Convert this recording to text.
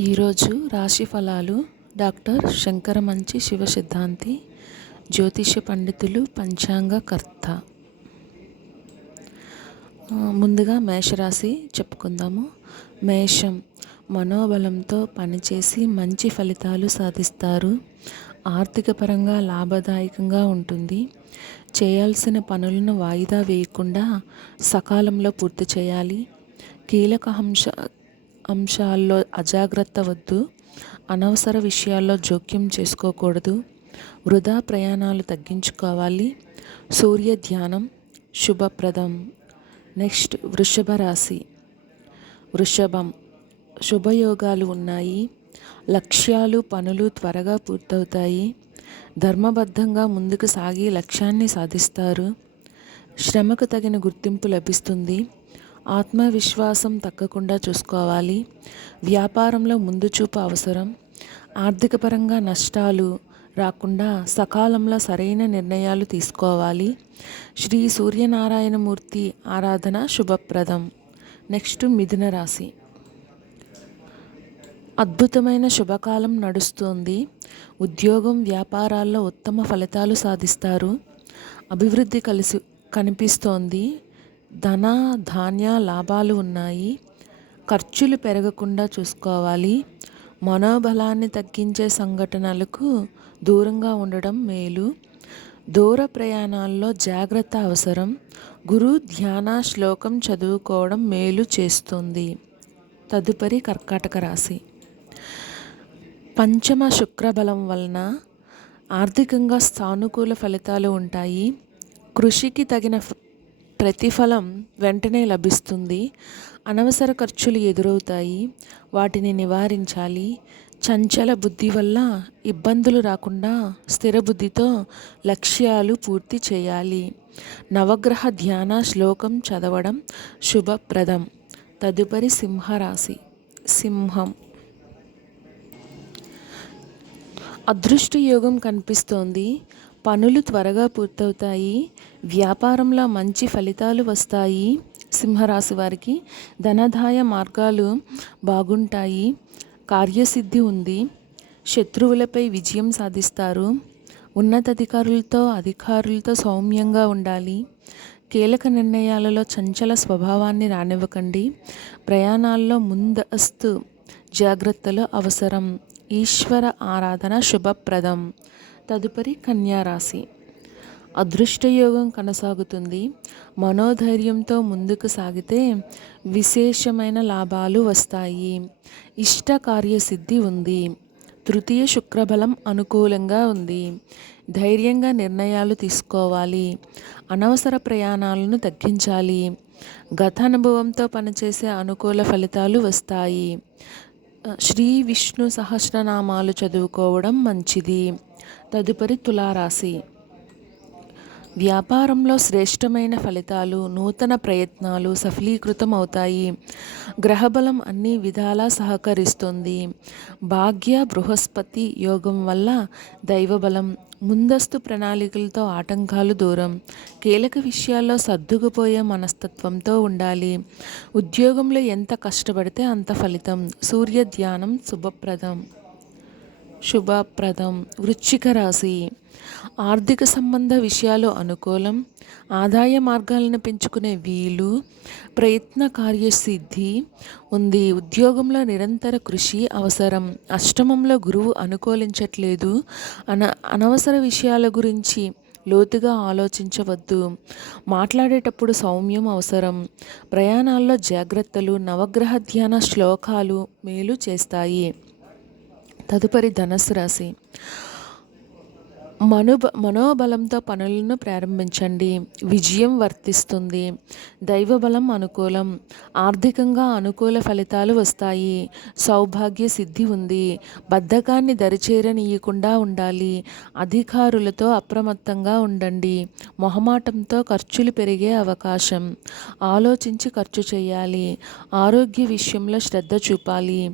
ఈరోజు రాశి ఫలాలు డాక్టర్ శంకరమంచి శివసిద్ధాంతి, జ్యోతిష్య పండితులు, పంచాంగకర్త. ముందుగా మేషరాశి చెప్పుకుందాము. మేషం మనోబలంతో పనిచేసి మంచి ఫలితాలు సాధిస్తారు. ఆర్థిక పరంగా లాభదాయకంగా ఉంటుంది. చేయాల్సిన పనులను వాయిదా వేయకుండా సకాలంలో పూర్తి చేయాలి. కీలక అంశాల్లో అజాగ్రత్త వద్దు. అనవసర విషయాల్లో జోక్యం చేసుకోకూడదు. వృధా ప్రయాణాలు తగ్గించుకోవాలి. సూర్య ధ్యానం శుభప్రదం. నెక్స్ట్ వృషభ రాశి. వృషభం శుభయోగాలు ఉన్నాయి. లక్ష్యాలు పనులు త్వరగా పూర్తవుతాయి. ధర్మబద్ధంగా ముందుకు సాగి లక్ష్యాన్ని సాధిస్తారు. శ్రమకు తగిన గుర్తింపు లభిస్తుంది. ఆత్మవిశ్వాసం తగ్గకుండా చూసుకోవాలి. వ్యాపారంలో ముందు చూపు అవసరం. ఆర్థిక పరంగా నష్టాలు రాకుండా సకాలంలో సరైన నిర్ణయాలు తీసుకోవాలి. శ్రీ సూర్యనారాయణమూర్తి ఆరాధన శుభప్రదం. నెక్స్ట్ మిథున రాశి. అద్భుతమైన శుభకాలం నడుస్తోంది. ఉద్యోగం వ్యాపారాల్లో ఉత్తమ ఫలితాలు సాధిస్తారు. అభివృద్ధి కనిపిస్తోంది. ధన ధాన్య లాభాలు ఉన్నాయి. ఖర్చులు పెరగకుండా చూసుకోవాలి. మనోబలాన్ని తగ్గించే సంఘటనలకు దూరంగా ఉండడం మేలు. దూర ప్రయాణాల్లో జాగ్రత్త అవసరం. గురు ధ్యాన శ్లోకం చదువుకోవడం మేలు చేస్తుంది. తదుపరి కర్కాటక రాశి. పంచమ శుక్రబలం వలన ఆర్థికంగా సానుకూల ఫలితాలు ఉంటాయి. కృషికి తగిన ప్రతిఫలం వెంటనే లభిస్తుంది. అనవసర ఖర్చులు ఎదురవుతాయి. వాటిని నివారించాలి. చంచల బుద్ధి వల్ల ఇబ్బందులు రాకుండా స్థిర బుద్ధితో లక్ష్యాలు పూర్తి చేయాలి. నవగ్రహ ధ్యాన శ్లోకం చదవడం శుభప్రదం. తదుపరి సింహరాశి. సింహం అదృష్ట యోగం కనిపిస్తోంది. పనులు త్వరగా పూర్తవుతాయి. వ్యాపారంలో మంచి ఫలితాలు వస్తాయి. సింహరాశి వారికి ధనదాయ మార్గాలు బాగుంటాయి. కార్యసిద్ధి ఉంది. శత్రువులపై విజయం సాధిస్తారు. అధికారులతో సౌమ్యంగా ఉండాలి. కీలక నిర్ణయాలలో చంచల స్వభావాన్ని రానివ్వకండి. ప్రయాణాల్లో ముందస్తు జాగ్రత్తలు అవసరం. ఈశ్వర ఆరాధన శుభప్రదం. తదుపరి కన్యారాశి. అదృష్టయోగం కొనసాగుతుంది. మనోధైర్యంతో ముందుకు సాగితే విశేషమైన లాభాలు వస్తాయి. ఇష్ట కార్యసిద్ధి ఉంది. తృతీయ శుక్రబలం అనుకూలంగా ఉంది. ధైర్యంగా నిర్ణయాలు తీసుకోవాలి. అనవసర ప్రయాణాలను తగ్గించాలి. గత అనుభవంతో పనిచేసే అనుకూల ఫలితాలు వస్తాయి. శ్రీ విష్ణు సహస్రనామాలు చదువుకోవడం మంచిది. తదుపరి తులారాశి. వ్యాపారంలో శ్రేష్టమైన ఫలితాలు, నూతన ప్రయత్నాలు సఫలీకృతం అవుతాయి. గ్రహబలం అన్ని విధాలా సహకరిస్తుంది. భాగ్య బృహస్పతి యోగం వల్ల దైవబలం, ముందస్తు ప్రణాళికలతో ఆటంకాలు దూరం. కీలక విషయాల్లో సర్దుకుపోయే మనస్తత్వంతో ఉండాలి. ఉద్యోగంలో ఎంత కష్టపడితే అంత ఫలితం. సూర్య ధ్యానం శుభప్రదం. వృశ్చిక రాశి. ఆర్థిక సంబంధ విషయాలు అనుకూలం. ఆదాయ మార్గాలను పెంచుకునే వీలు. ప్రయత్న కార్యసిద్ధి ఉంది. ఉద్యోగంలో నిరంతర కృషి అవసరం. అష్టమంలో గురువు అనుకూలించట్లేదు. అనవసర విషయాల గురించి లోతుగా ఆలోచించవద్దు. మాట్లాడేటప్పుడు సౌమ్యం అవసరం. ప్రయాణాల్లో జాగ్రత్తలు. నవగ్రహ ధ్యాన శ్లోకాలు మేలు చేస్తాయి. తదుపరి ధనుస్సు రాశి. మనోబలంతో పనులను ప్రారంభించండి. విజయం వర్తిస్తుంది. దైవబలం అనుకూలం. ఆర్థికంగా అనుకూల ఫలితాలు వస్తాయి. సౌభాగ్య సిద్ధి ఉంది. బద్ధకాన్ని దరిచేరనీయకుండా ఉండాలి. అధికారులతో అప్రమత్తంగా ఉండండి. మొహమాటంతో ఖర్చులు పెరిగే అవకాశం. ఆలోచించి ఖర్చు చేయాలి. ఆరోగ్య విషయంలో శ్రద్ధ చూపాలి.